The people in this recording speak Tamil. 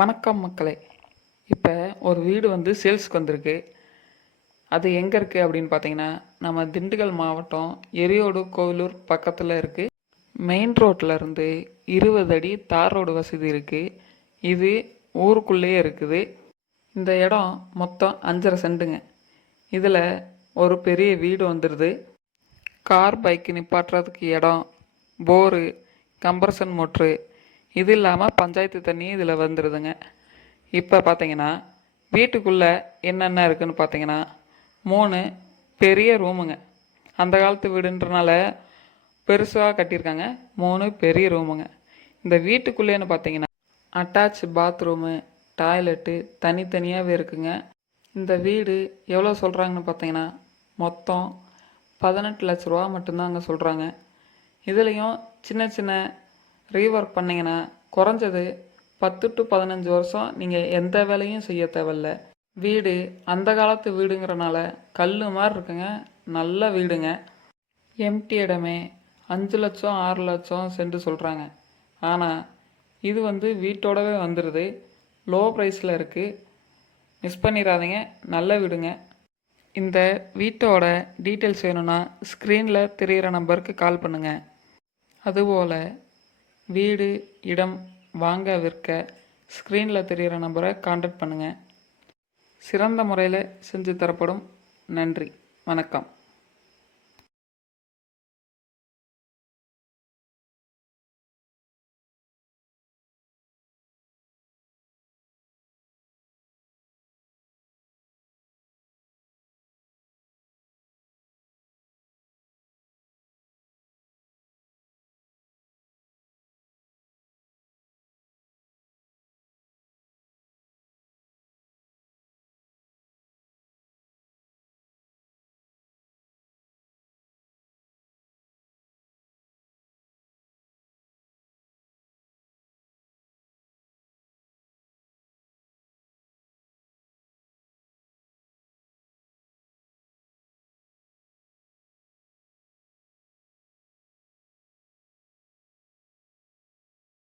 வணக்கம் மக்களே. இப்போ ஒரு வீடு சேல்ஸ்க்கு வந்திருக்கு. அது எங்கே இருக்குது அப்படின்னு பார்த்தீங்கன்னா, நம்ம திண்டுக்கல் மாவட்டம் எரியோடு கோவிலூர் பக்கத்தில் இருக்குது. மெயின் ரோட்டில் இருந்து 20 அடி தார் ரோடு வசதி இருக்குது. இது ஊருக்குள்ளேயே இருக்குது. இந்த இடம் மொத்தம் 5.5 சென்ட்டுங்க. இதில் ஒரு பெரிய வீடு வந்துடுது. கார் பைக்கு நிப்பாட்டுறதுக்கு இடம், போரு, கம்ப்ரஷன் மோட்ரு, இது இல்லாமல் பஞ்சாயத்து தண்ணி இதில் வந்துடுதுங்க. இப்போ பார்த்தீங்கன்னா வீட்டுக்குள்ளே என்னென்ன இருக்குதுன்னு பார்த்தீங்கன்னா 3 பெரிய ரூமுங்க. அந்த காலத்து வீடுன்றனால பெருசாக கட்டியிருக்காங்க. 3 பெரிய ரூமுங்க. இந்த வீட்டுக்குள்ளேன்னு பார்த்தீங்கன்னா அட்டாச் பாத்ரூமு, டாய்லெட்டு தனித்தனியாகவே இருக்குங்க. இந்த வீடு எவ்வளோ சொல்கிறாங்கன்னு பார்த்தீங்கன்னா மொத்தம் 18 லட்ச ரூபா மட்டும்தான் அங்கே சொல்கிறாங்க. இதுலேயும் சின்ன சின்ன ரீஒர்க் பண்ணிங்கன்னா குறைஞ்சது 10 to 15 வருஷம் நீங்கள் எந்த வேலையும் செய்ய தேவையில்ல. வீடு அந்த காலத்து வீடுங்கிறனால கல் மாதிரி இருக்குங்க. நல்ல வீடுங்க. எம்டி இடமே 5 லட்சம் 6 லட்சம் சென்று சொல்கிறாங்க. ஆனால் இது வீட்டோடவே வந்துடுது. லோ ப்ரைஸில் இருக்குது. மிஸ் பண்ணிடாதீங்க. நல்ல வீடுங்க. இந்த வீட்டோட டீட்டெயில்ஸ் வேணும்னா ஸ்க்ரீனில் தெரிகிற நம்பருக்கு கால் பண்ணுங்கள். அதுபோல் வீடு, இடம் வாங்க விற்க ஸ்க்ரீனில் தெரிகிற நம்பரை கான்டாக்ட் பண்ணுங்கள். சிறந்த முறையில் செஞ்சு தரப்படும். நன்றி, வணக்கம்.